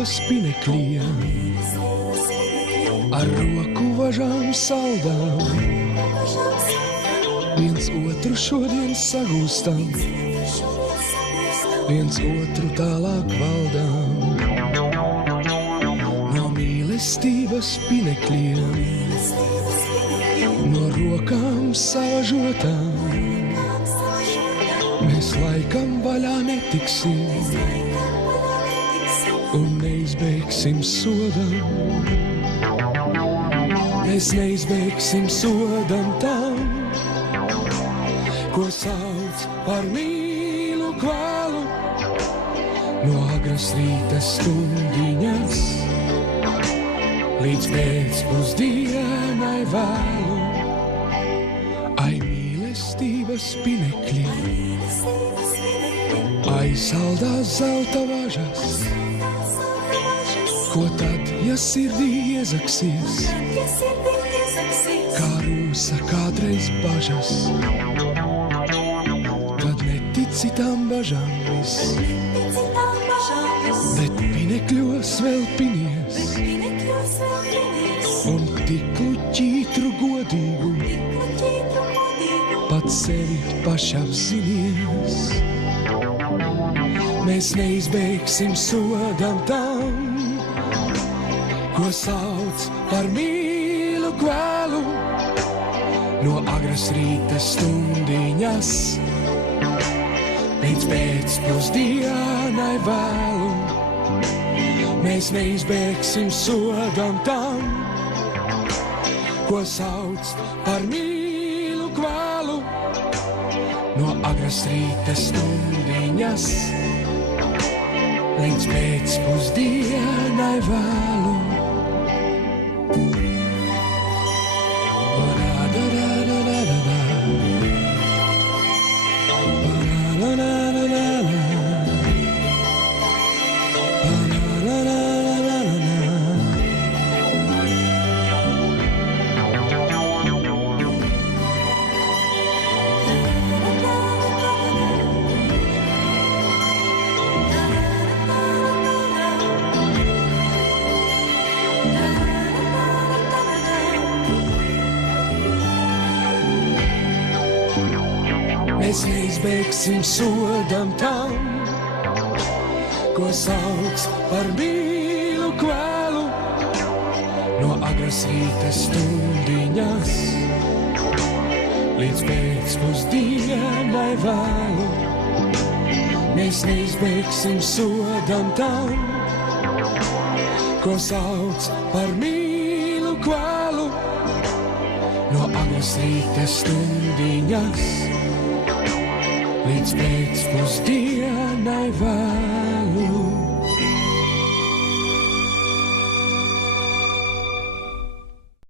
mīlestības pinekļiem, ar roku važām saldām, viens otru šodien sagūstam, viens otru tālāk valdām. No mīlestības pinekļiem, no rokām savažotām, mēs laikam vaļā netiksim un neizbēgsim sodam. Mēs neizbēgsim sodam tam, ko sauc par mīlu kvalu. No agras rīta stundiņas līdz pēcpusdienai vēlu. Ai mīlestības pinekļi, ai saldās zelta važas, ko tad, ja sirdī iezaksies, kā rūsa kādreiz bažas, tad netici tām bažām viss, bet pinekļos vēl pinies, un tiklu ķītru godīgu, pat sevi pašapzinies. Mēs neizbēgsim sodam tam, ko sauc par mīlu kvalu. No agras rīta stundiņas līdz pēcpusdienai vēlu. Mēs neizbēgsim sodam tam, ko sauc par mīlu kvalu. No agras rīta stundiņas līdz pēcpusdienai vēlu. Mēs neizbēgsim sodam tam, ko sauc par mīlu kvalu. No agras rīta stundiņas līdz pēcpusdienai vēlu. Mēs neizbēgsim sodam tam, ko sauc par mīlu kvalu. No agras rīta stundiņas līdz pēcpusdienai vēl.